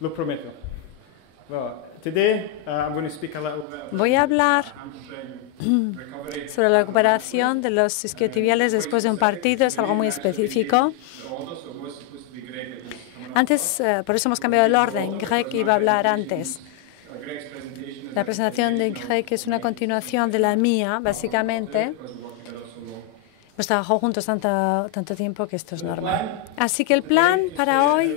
Lo prometo. Well, today, I'm going to speak a little bit Voy a hablar recovery. sobre la recuperación de los isquiotibiales después de un partido. Es algo muy específico. Antes, por eso hemos cambiado el orden. Greg iba a hablar antes. La presentación de Greg es una continuación de la mía, básicamente. Hemos trabajado juntos tanto tiempo que esto es normal. Así que el plan para hoy,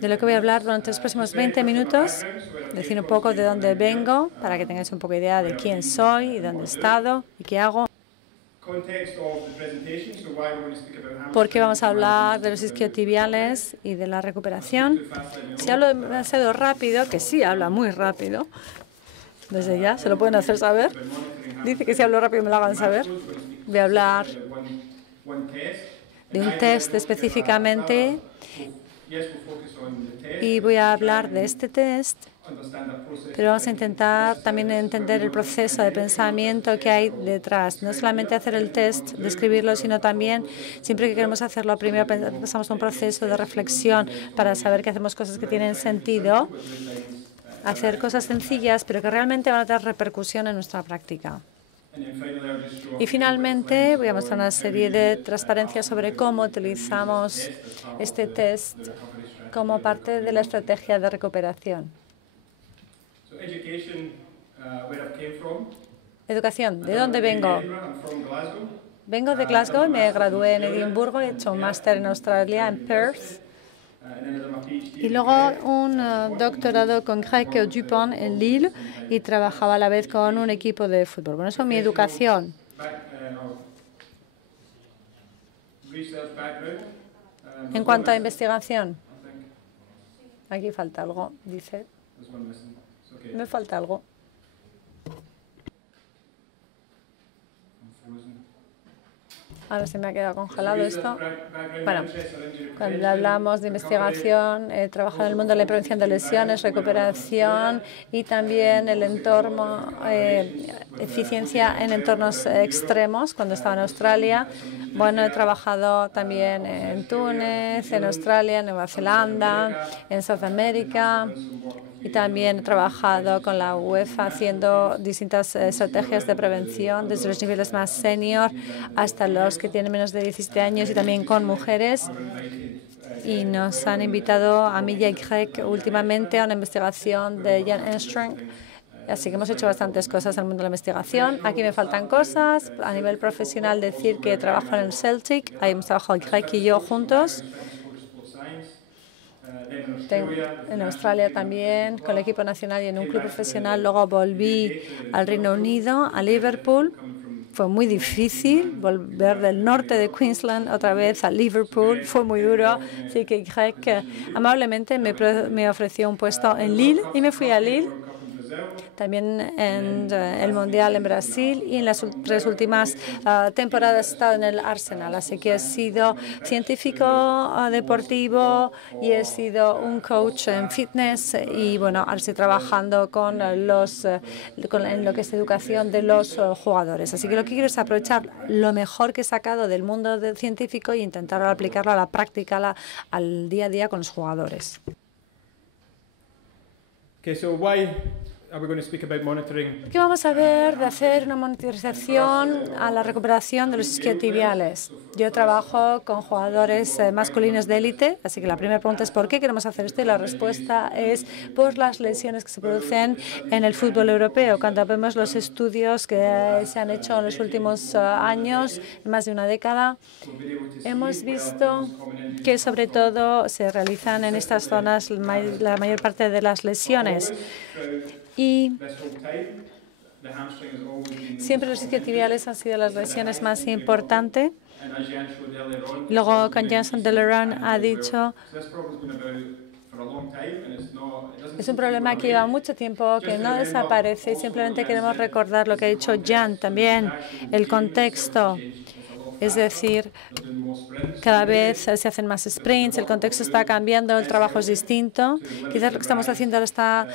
de lo que voy a hablar durante los próximos 20 minutos, decir un poco de dónde vengo, para que tengáis un poco de idea de quién soy y dónde he estado y qué hago. ¿Por qué vamos a hablar de los isquiotibiales y de la recuperación? Si hablo demasiado rápido, que sí habla muy rápido, desde ya se lo pueden hacer saber. Dice que si hablo rápido me lo hagan saber. Voy a hablar de un test específicamente y voy a hablar de este test, pero vamos a intentar también entender el proceso de pensamiento que hay detrás. No solamente hacer el test, describirlo, sino también, siempre que queremos hacerlo, primero pasamos por un proceso de reflexión para saber que hacemos cosas que tienen sentido, hacer cosas sencillas, pero que realmente van a tener repercusión en nuestra práctica. Y finalmente voy a mostrar una serie de transparencias sobre cómo utilizamos este test como parte de la estrategia de recuperación. Educación, ¿de dónde vengo? Vengo de Glasgow, me gradué en Edimburgo, he hecho un máster en Australia, en Perth, y luego un doctorado con Greg Dupont en Lille y trabajaba a la vez con un equipo de fútbol. Bueno, eso es mi educación. En cuanto a investigación, aquí falta algo, dice. Me falta algo. Ahora se me ha quedado congelado esto. Bueno, cuando hablamos de investigación, he trabajado en el mundo de la prevención de lesiones, recuperación y también el entorno, eficiencia en entornos extremos. Cuando estaba en Australia, bueno, he trabajado también en Túnez, en Australia, en Nueva Zelanda, en Sudamérica. Y también he trabajado con la UEFA haciendo distintas estrategias de prevención, desde los niveles más senior hasta los que tienen menos de 17 años y también con mujeres. Y nos han invitado a mí y a Greg últimamente a una investigación de Jan Enström. Así que hemos hecho bastantes cosas en el mundo de la investigación. Aquí me faltan cosas. A nivel profesional, decir que trabajo en el Celtic. Ahí hemos trabajado Greg y yo juntos. En Australia también, con el equipo nacional y en un club profesional. Luego volví al Reino Unido, a Liverpool. Fue muy difícil volver del norte de Queensland otra vez a Liverpool. Fue muy duro. Así que Greg amablemente me ofreció un puesto en Lille y me fui a Lille. También en el Mundial en Brasil y en las tres últimas temporadas he estado en el Arsenal. Así que he sido científico deportivo y he sido un coach en fitness y bueno, ahora estoy trabajando en lo que es educación de los jugadores. Así que lo que quiero es aprovechar lo mejor que he sacado del mundo científico e intentar aplicarlo a la práctica, al día a día con los jugadores. Okay, so why are we going to speak about monitoring? Aquí vamos a ver de hacer una monitorización a la recuperación de los isquiotibiales. Yo trabajo con jugadores masculinos de élite, así que la primera pregunta es ¿por qué queremos hacer esto? Y la respuesta es por las lesiones que se producen en el fútbol europeo. Cuando vemos los estudios que se han hecho en los últimos años, en más de una década, hemos visto que sobre todo se realizan en estas zonas la mayor parte de las lesiones. Y siempre los isquiotibiales han sido las lesiones más importantes. Luego, con Johnson Deleron ha dicho es un problema que lleva mucho tiempo, que no desaparece y simplemente queremos recordar lo que ha dicho Jan también, el contexto. Es decir, cada vez se hacen más sprints, el contexto está cambiando, el trabajo es distinto. Quizás lo que estamos haciendo ahora está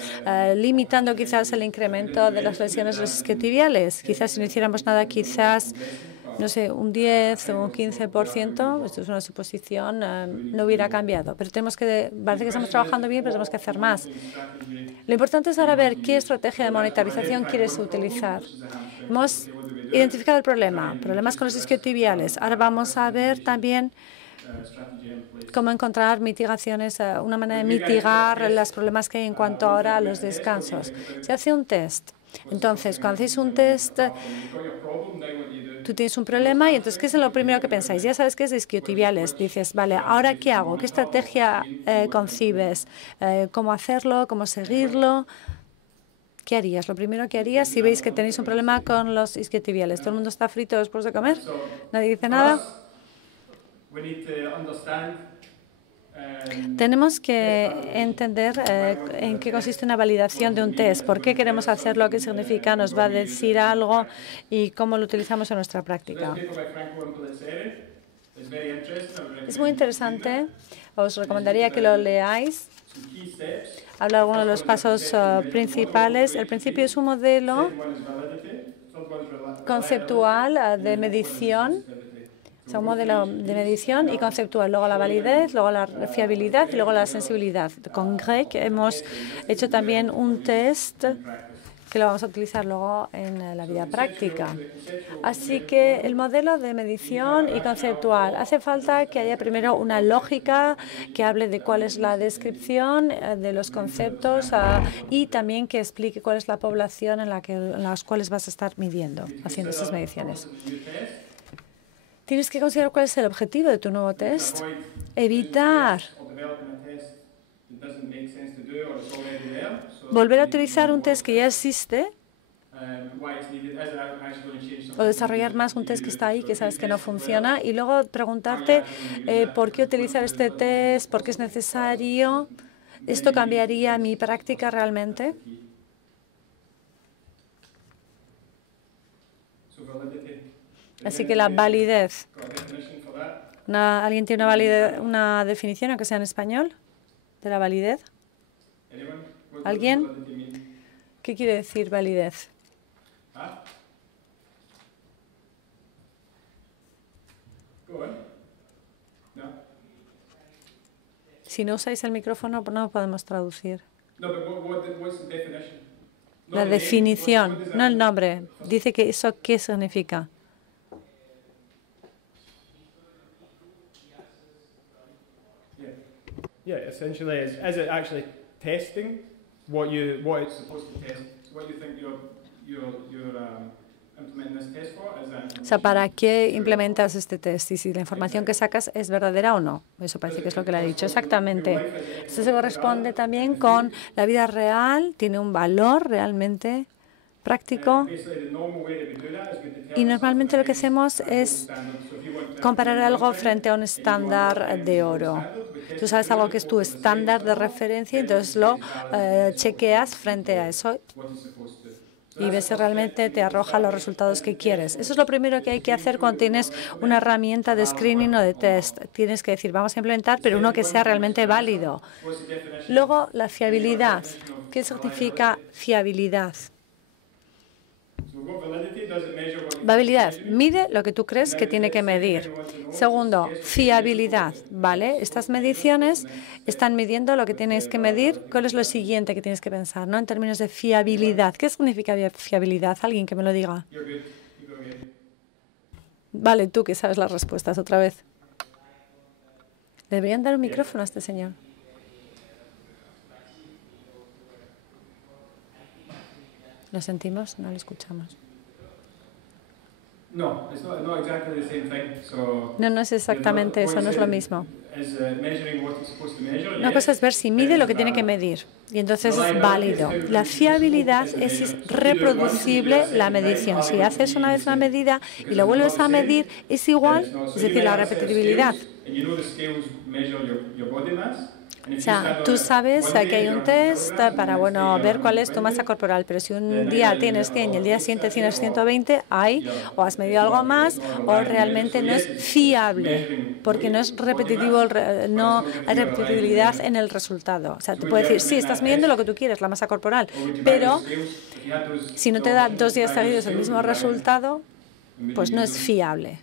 limitando quizás el incremento de las lesiones de los isquiotibiales. Quizás si no hiciéramos nada, quizás no sé, un 10 o un 15%, esto es una suposición, no hubiera cambiado. Pero parece que estamos trabajando bien, pero tenemos que hacer más. Lo importante es ahora ver qué estrategia de monitorización quieres utilizar. Hemos identificado el problema, problemas con los isquiotibiales. Ahora vamos a ver también cómo encontrar mitigaciones, una manera de mitigar los problemas que hay en cuanto ahora a los descansos. Se hace un test. Entonces, cuando hacéis un test, tú tienes un problema y entonces, ¿qué es lo primero que pensáis? Ya sabes que es de isquiotibiales. Dices, vale, ¿ahora qué hago? ¿Qué estrategia concibes? ¿Cómo hacerlo? ¿Cómo seguirlo? ¿Qué harías? Lo primero que harías si veis que tenéis un problema con los isquiotibiales. ¿Todo el mundo está frito después de comer? ¿Nadie dice nada? Tenemos que entender en qué consiste una validación de un test, por qué queremos hacerlo, qué significa, nos va a decir algo y cómo lo utilizamos en nuestra práctica. Es muy interesante. Os recomendaría que lo leáis. Habla de algunos de los pasos principales. El principio es un modelo conceptual de medición. Es un modelo de medición y conceptual. Luego la validez, luego la fiabilidad y luego la sensibilidad. Con Greg hemos hecho también un test que lo vamos a utilizar luego en la vida práctica. Así que el modelo de medición y conceptual. Hace falta que haya primero una lógica que hable de cuál es la descripción de los conceptos y también que explique cuál es la población en las cuales vas a estar midiendo, haciendo estas mediciones. Tienes que considerar cuál es el objetivo de tu nuevo test. Evitar volver a utilizar un test que ya existe o desarrollar más un test que está ahí, que sabes que no funciona, y luego preguntarte por qué utilizar este test, por qué es necesario. ¿Esto cambiaría mi práctica realmente? Así que la validez. ¿Alguien tiene una definición, aunque sea en español, de la validez? ¿Alguien? ¿Qué quiere decir validez? Si no usáis el micrófono, no podemos traducir. La definición, no el nombre. Dice que eso, ¿qué significa? Yeah, essentially, is it actually testing what it's supposed to test? What you think you're implementing this test for? O sea, ¿para qué implementas este test? Y si la información que sacas es verdadera o no. Eso parece que es lo que le ha dicho exactamente. Esto se corresponde también con la vida real, tiene un valor realmente práctico. Y normalmente lo que hacemos es comparar algo frente a un estándar de oro. Tú sabes algo que es tu estándar de referencia, entonces lo chequeas frente a eso y ves si realmente te arroja los resultados que quieres. Eso es lo primero que hay que hacer cuando tienes una herramienta de screening o de test. Tienes que decir, vamos a implementar, pero uno que sea realmente válido. Luego, la fiabilidad. ¿Qué significa fiabilidad? Validad. Mide lo que tú crees que tiene que medir. Segundo, fiabilidad. ¿Vale? Estas mediciones están midiendo lo que tienes que medir. ¿Cuál es lo siguiente que tienes que pensar, ¿no? En términos de fiabilidad. ¿Qué significa fiabilidad? Alguien que me lo diga. Vale, tú que sabes las respuestas otra vez. Deberían dar un micrófono a este señor. Lo sentimos, no lo escuchamos. No, no es exactamente eso, no es lo mismo. Una cosa es ver si mide lo que tiene que medir y entonces es válido. La fiabilidad es si es reproducible la medición. Si haces una vez una medida y lo vuelves a medir, es igual, es decir, la repetibilidad. O sea, tú sabes que hay un test para ver cuál es tu masa corporal, pero si un día tienes 100 y el día siguiente tienes 120, o has medido algo más o realmente no es fiable, porque no es repetitivo, no hay repetibilidad en el resultado. O sea, te puede decir, sí, estás midiendo lo que tú quieres, la masa corporal, pero si no te da 2 días seguidos el mismo resultado, pues no es fiable.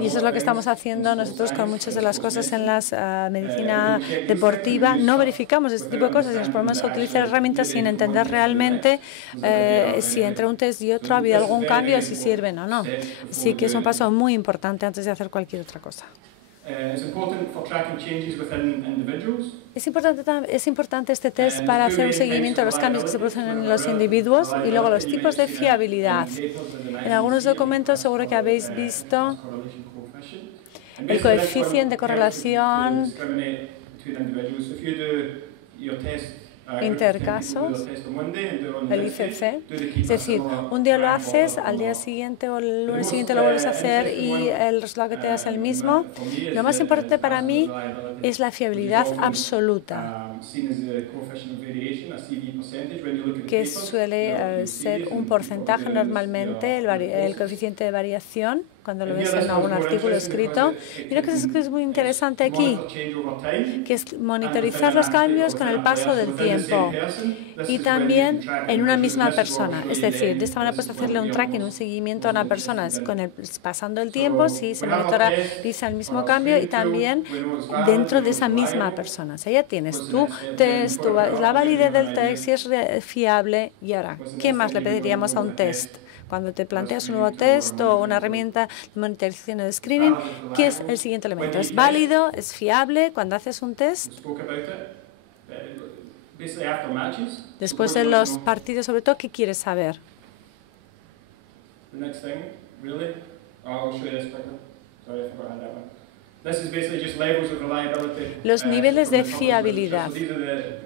Y eso es lo que estamos haciendo nosotros con muchas de las cosas en la medicina deportiva. No verificamos este tipo de cosas y nos ponemos a utilizar herramientas sin entender realmente si entre un test y otro ha habido algún cambio, si sirven o no. Así que es un paso muy importante antes de hacer cualquier otra cosa. Es importante este test para hacer un seguimiento de los cambios que se producen en los individuos y luego los tipos de fiabilidad. En algunos documentos seguro que habéis visto el coeficiente de correlación intercasos, el ICC. Es decir, un día lo haces, al día siguiente o el lunes siguiente lo vuelves a hacer y el resultado que te da es el mismo. Lo más importante para mí es la fiabilidad absoluta, que suele ser un porcentaje normalmente, el coeficiente de variación, cuando lo ves en algún artículo escrito. Y una cosa que es muy interesante aquí, que es monitorizar los cambios con el paso del tiempo y también en una misma persona. Es decir, de esta manera puedes hacerle un tracking, un seguimiento a una persona pasando el tiempo, si se monitoriza el mismo cambio y también dentro de esa misma persona. O sea, ya tienes tu test, la validez del test, si es fiable. Y ahora, ¿qué más le pediríamos a un test? Cuando te planteas un nuevo test o una herramienta de monitorización o de screening, ¿qué es el siguiente elemento? ¿Es válido? ¿Es fiable? Cuando haces un test, después de los partidos, sobre todo, ¿qué quieres saber? Los niveles de fiabilidad,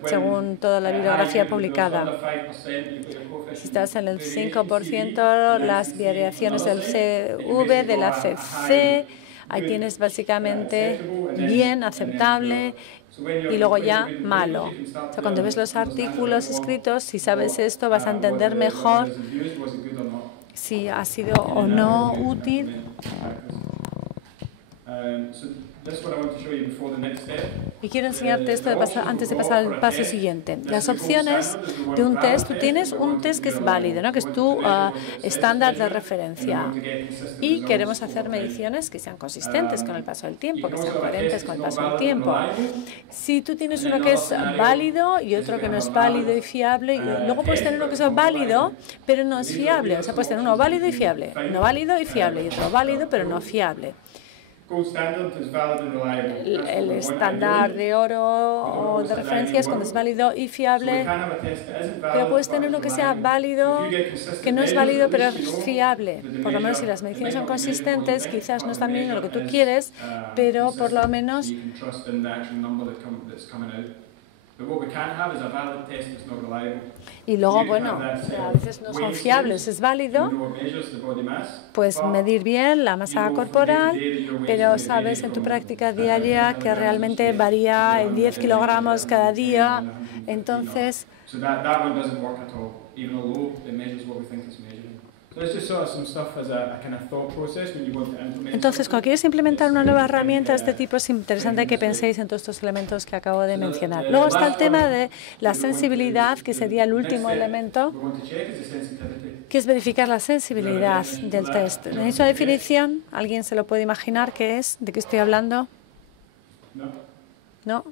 según toda la bibliografía publicada. Si estás en el 5%, las variaciones del CV, de la CC, ahí tienes básicamente bien, aceptable, y luego ya malo. O sea, cuando ves los artículos escritos, si sabes esto, vas a entender mejor si ha sido o no útil. Y quiero enseñarte esto antes de pasar al paso siguiente. Las opciones de un test, tú tienes un test que es válido, ¿no? Que es tu estándar de referencia. Y queremos hacer mediciones que sean consistentes con el paso del tiempo, que sean coherentes con el paso del tiempo. Si tú tienes uno que es válido y otro que no es válido y fiable, y luego puedes tener uno que es válido pero no es fiable. O sea, puedes tener uno válido y fiable, no válido y fiable, y otro válido pero no fiable. El estándar de oro o de referencia es cuando es válido y fiable, pero puedes tener uno que sea válido, que no es válido pero es fiable. Por lo menos si las mediciones son consistentes, quizás no están midiendo lo que tú quieres, pero por lo menos y luego, bueno, a veces no son fiables. Es válido, pues medir bien la masa corporal, pero sabes en tu práctica diaria que realmente varía en 10 kilogramos cada día. Entonces, cuando quieres implementar una nueva herramienta de este tipo, es interesante que penséis en todos estos elementos que acabo de mencionar. Luego está el tema de la sensibilidad, que sería el último elemento, que es verificar la sensibilidad del test. ¿Tenéis una definición? ¿Alguien se lo puede imaginar qué es? ¿De qué estoy hablando? ¿No?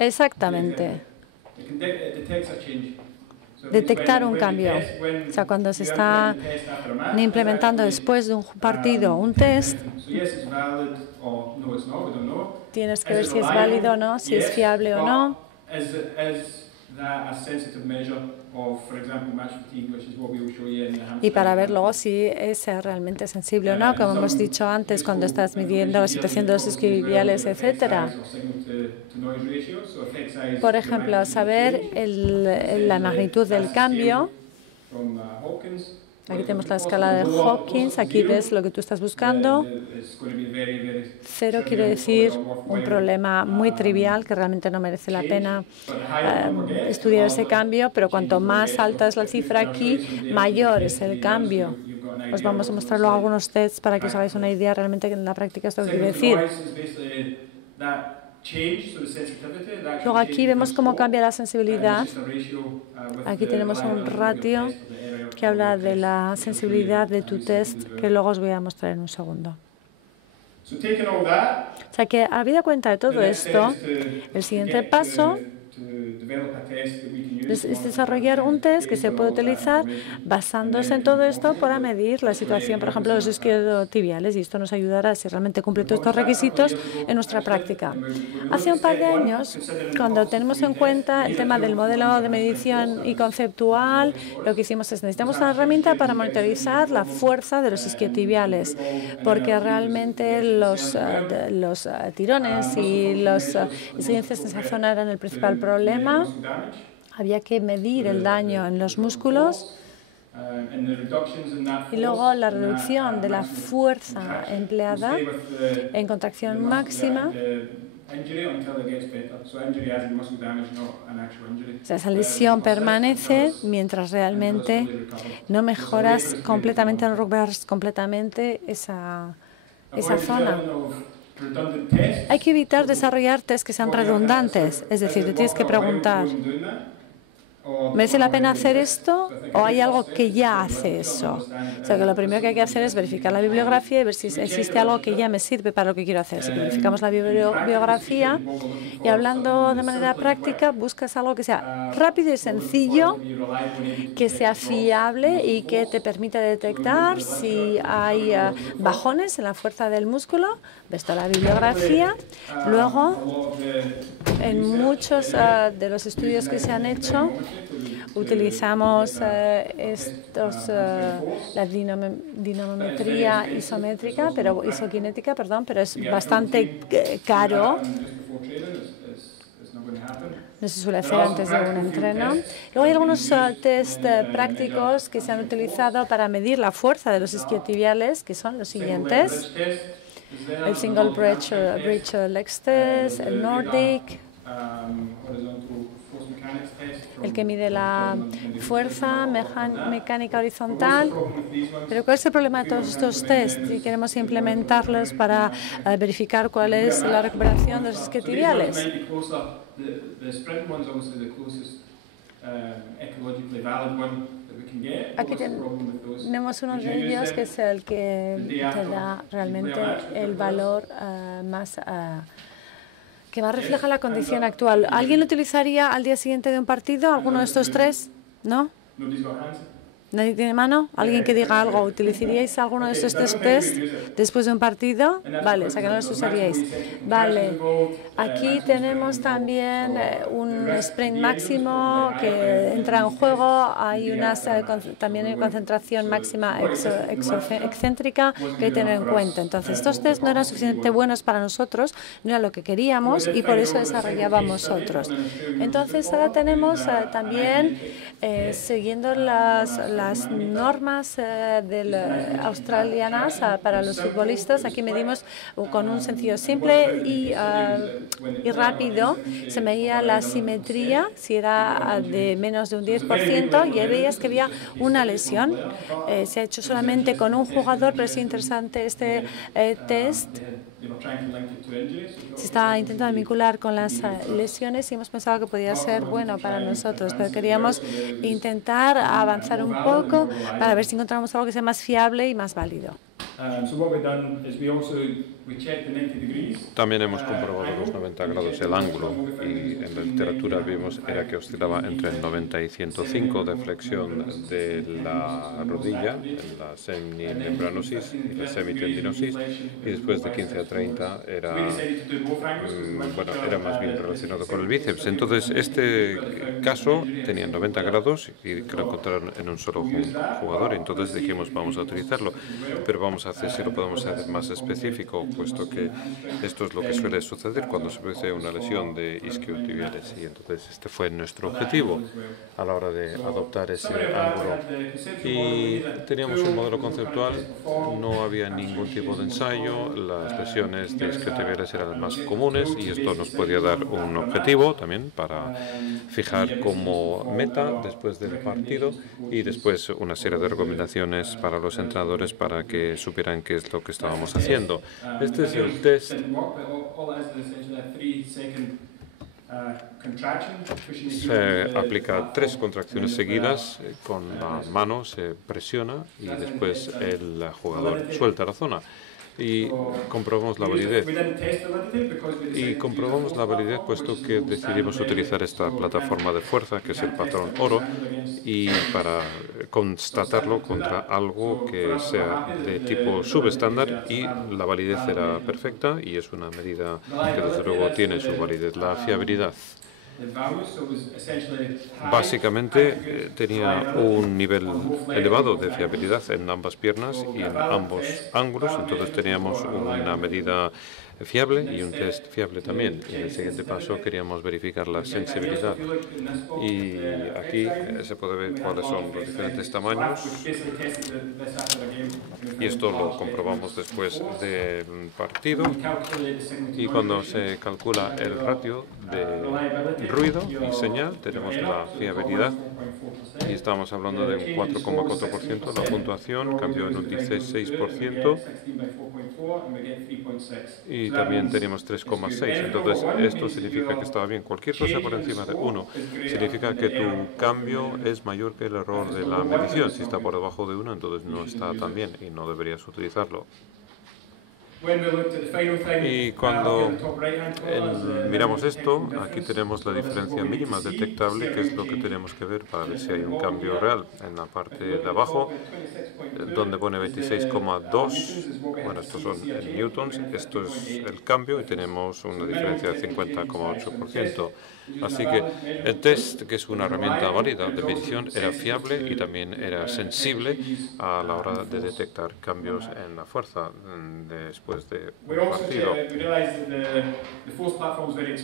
Exactamente. Detectar un cambio. O sea, cuando se está implementando después de un partido un test, tienes que ver si es válido o no, si es fiable o no. Y para ver luego si es realmente sensible o no, como hemos dicho antes, cuando estás midiendo la situación de los isquiotibiales, etcétera. Por ejemplo, saber la magnitud del cambio. Aquí tenemos la escala de Hawkins, aquí ves lo que tú estás buscando. 0 quiere decir un problema muy trivial que realmente no merece la pena estudiar ese cambio, pero cuanto más alta es la cifra aquí, mayor es el cambio. Os vamos a mostrar luego algunos tests para que os hagáis una idea realmente que en la práctica esto quiere decir. Luego aquí vemos cómo cambia la sensibilidad. Aquí tenemos un ratio que habla de la sensibilidad de tu test, que luego os voy a mostrar en un segundo. O sea que, habida cuenta de todo esto, el siguiente paso es desarrollar un test que se puede utilizar basándose en todo esto para medir la situación, por ejemplo, de los isquiotibiales, y esto nos ayudará, si realmente cumple todos estos requisitos, en nuestra práctica. Hace un par de años, cuando tenemos en cuenta el tema del modelo de medición y conceptual, lo que hicimos es necesitamos una herramienta para monitorizar la fuerza de los isquiotibiales, porque realmente los tirones y las incidencias en esa zona eran el principal problema. Había que medir el daño en los músculos y luego la reducción de la fuerza empleada en contracción máxima. O sea, esa lesión permanece mientras realmente no mejoras completamente, no recuperas completamente esa zona. Hay que evitar desarrollar test que sean redundantes, es decir, te tienes que preguntar, ¿merece la pena hacer esto o hay algo que ya hace eso? O sea, que lo primero que hay que hacer es verificar la bibliografía y ver si existe algo que ya me sirve para lo que quiero hacer. Así que verificamos la bibliografía y, hablando de manera práctica, buscas algo que sea rápido y sencillo, que sea fiable y que te permita detectar si hay bajones en la fuerza del músculo. Ves toda la bibliografía. Luego, en muchos de los estudios que se han hecho, utilizamos la dinamometría isométrica, isoquinética, pero es bastante caro. No se suele hacer antes de un entreno. Luego hay algunos test prácticos que se han utilizado para medir la fuerza de los isquiotibiales, que son los siguientes: el Single Bridge Leg Test, el Nordic, el que mide la fuerza mecánica horizontal. Pero ¿cuál es el problema de todos estos tests? Si queremos implementarlos para verificar cuál es la recuperación de los isquiotibiales. Aquí tenemos uno de ellos que es el que te da realmente el valor que más refleja la condición actual. ¿Alguien lo utilizaría al día siguiente de un partido? ¿Alguno de estos tres? ¿No? ¿Nadie tiene mano? ¿Alguien que diga algo? ¿Utilizaríais alguno de estos test después de un partido? Vale, o sea que no los usaríais. Vale. Aquí tenemos también un sprint máximo que entra en juego. Hay también hay concentración máxima excéntrica que hay que tener en cuenta. Entonces, estos test no eran suficientemente buenos para nosotros, no era lo que queríamos y por eso desarrollábamos otros. Entonces, ahora tenemos también, siguiendo las normas australianas para los futbolistas, aquí medimos con un sencillo simple y rápido. Se medía la simetría, si era de menos de un 10%, y ahí veías que había una lesión. Se ha hecho solamente con un jugador, pero es interesante este test. Se está intentando vincular con las lesiones y hemos pensado que podía ser bueno para nosotros, pero queríamos intentar avanzar un poco para ver si encontramos algo que sea más fiable y más válido. También hemos comprobado los 90 grados el ángulo y en la literatura vimos que oscilaba entre el 90 y 105 de flexión de la rodilla, en la semimembranosis y la semitendinosis, y después de 15 a 30 era más bien relacionado con el bíceps. Entonces, este caso tenía 90 grados y que lo encontraron en un solo jugador. Entonces dijimos, vamos a utilizarlo, pero vamos a hacer si lo podemos hacer más específico, puesto que esto es lo que suele suceder cuando se produce una lesión de isquiotibiales. Y entonces este fue nuestro objetivo a la hora de adoptar ese ángulo. Y teníamos un modelo conceptual, no había ningún tipo de ensayo, las lesiones de isquiotibiales eran las más comunes y esto nos podía dar un objetivo también para fijar como meta después del partido y después una serie de recomendaciones para los entrenadores para que supieran qué es lo que estábamos haciendo. Este es el test Se aplica 3 contracciones seguidas, con la mano se presiona y después el jugador suelta la zona. Y comprobamos la validez. Y comprobamos la validez puesto que decidimos utilizar esta plataforma de fuerza, que es el patrón oro, y para constatarlo contra algo que sea de tipo subestándar, y la validez era perfecta y es una medida que desde luego tiene su validez. La fiabilidad. Básicamente tenía un nivel elevado de fiabilidad en ambas piernas y en ambos ángulos, entonces teníamos una medida fiable y un test fiable también. Y en el siguiente paso queríamos verificar la sensibilidad. Y aquí se puede ver cuáles son los diferentes tamaños. Y esto lo comprobamos después del partido. Y cuando se calcula el ratio de ruido y señal, tenemos la fiabilidad. Y estamos hablando de un 4,4%. La puntuación cambió en un 16%. Y también tenemos 3,6. Entonces, esto significa que estaba bien. Cualquier cosa por encima de 1 significa que tu cambio es mayor que el error de la medición. Si está por debajo de 1, entonces no está tan bien y no deberías utilizarlo. Y cuando miramos esto, aquí tenemos la diferencia mínima detectable, que es lo que tenemos que ver para ver si hay un cambio real. En la parte de abajo, donde pone 26,2, bueno, estos son en newtons, esto es el cambio y tenemos una diferencia de 50,8%. Así que el test, que es una herramienta válida de medición, era fiable y también era sensible a la hora de detectar cambios en la fuerza después de un partido.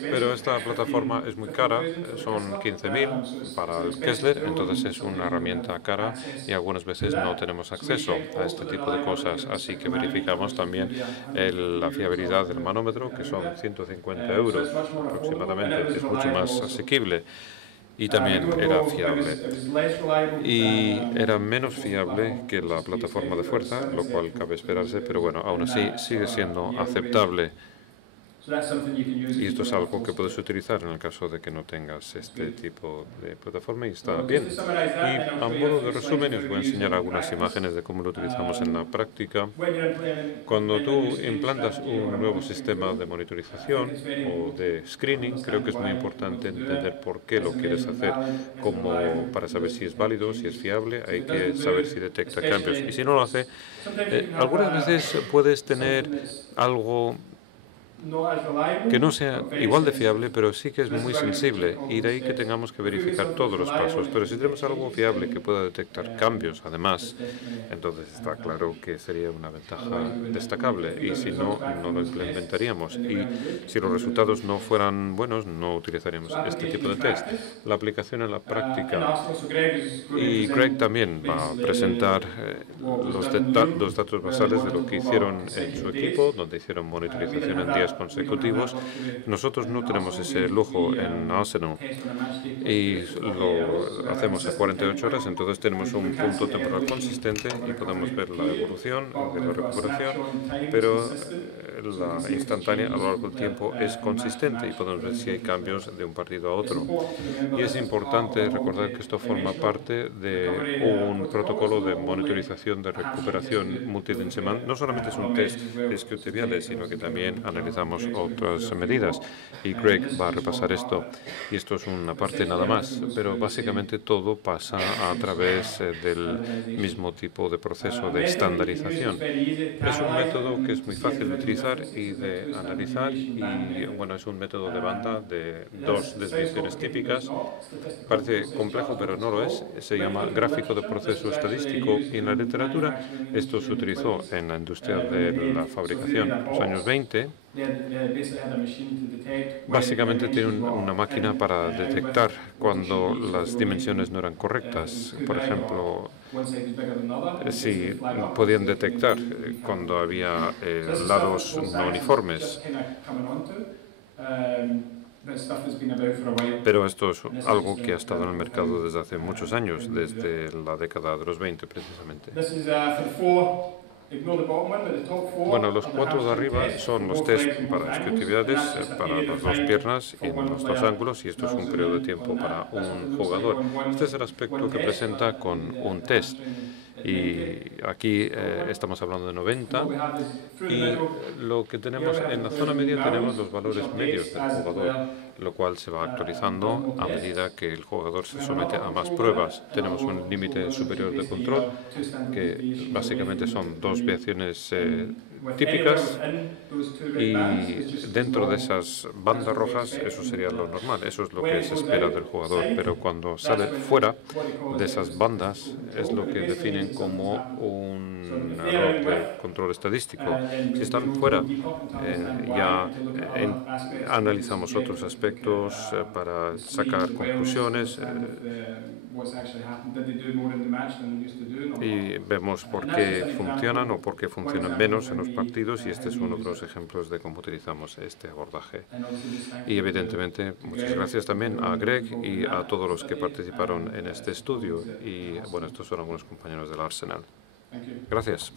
Pero esta plataforma es muy cara, son 15.000 para el Kessler, entonces es una herramienta cara y algunas veces no tenemos acceso a este tipo de cosas, así que verificamos también la fiabilidad del manómetro, que son 150 euros aproximadamente, es mucho más asequible. Y también era fiable. Y era menos fiable que la plataforma de fuerza, lo cual cabe esperarse, pero bueno, aún así sigue siendo aceptable. Y esto es algo que puedes utilizar en el caso de que no tengas este tipo de plataforma y está bien. Y a modo de resumen os voy a enseñar algunas imágenes de cómo lo utilizamos en la práctica. Cuando tú implantas un nuevo sistema de monitorización o de screening, creo que es muy importante entender por qué lo quieres hacer, como para saber si es válido, si es fiable, hay que saber si detecta cambios. Y si no lo hace, algunas veces puedes tener algo que no sea igual de fiable, pero sí que es muy sensible, y de ahí que tengamos que verificar todos los pasos. Pero si tenemos algo fiable que pueda detectar cambios, además, entonces está claro que sería una ventaja destacable, y si no, no lo implementaríamos. Y si los resultados no fueran buenos, no utilizaríamos este tipo de test. La aplicación en la práctica, y Greg también va a presentar los datos basales de lo que hicieron en su equipo, donde hicieron monitorización en días consecutivos. Nosotros no tenemos ese lujo en Arsenal y lo hacemos a 48 horas, entonces tenemos un punto temporal consistente y podemos ver la evolución de la recuperación, pero la instantánea a lo largo del tiempo es consistente y podemos ver si hay cambios de un partido a otro. Y es importante recordar que esto forma parte de un protocolo de monitorización de recuperación multidimensional. No solamente es un test de isquiotibiales, sino que también analizamos otras medidas, y Greg va a repasar esto, y esto es una parte nada más, pero básicamente todo pasa a través del mismo tipo de proceso de estandarización. Es un método que es muy fácil de utilizar y de analizar, y bueno, es un método de banda de 2 desviaciones típicas. Parece complejo, pero no lo es. Se llama gráfico de proceso estadístico, y en la literatura esto se utilizó en la industria de la fabricación en los años 20. Básicamente tiene una máquina para detectar cuando las dimensiones no eran correctas. Por ejemplo, si podían detectar cuando había lados no uniformes. Pero esto es algo que ha estado en el mercado desde hace muchos años, desde la década de los 20 precisamente. Bueno, los 4 de arriba son los test para isquiotibiales, para las 2 piernas y en los 2 ángulos, y esto es un periodo de tiempo para un jugador. Este es el aspecto que presenta con un test. Y aquí estamos hablando de 90, y lo que tenemos en la zona media tenemos los valores medios del jugador, lo cual se va actualizando a medida que el jugador se somete a más pruebas. Tenemos un límite superior de control, que básicamente son 2 variaciones típicas, y dentro de esas bandas rojas eso sería lo normal, eso es lo que se espera del jugador, pero cuando sale fuera de esas bandas es lo que definen como un error de control estadístico. Si están fuera, ya analizamos otros aspectos para sacar conclusiones y vemos por qué funcionan o por qué funcionan menos en los partidos, y este es uno de los ejemplos de cómo utilizamos este abordaje. Y evidentemente muchas gracias también a Greg y a todos los que participaron en este estudio, y bueno, estos son algunos compañeros del Arsenal. Gracias.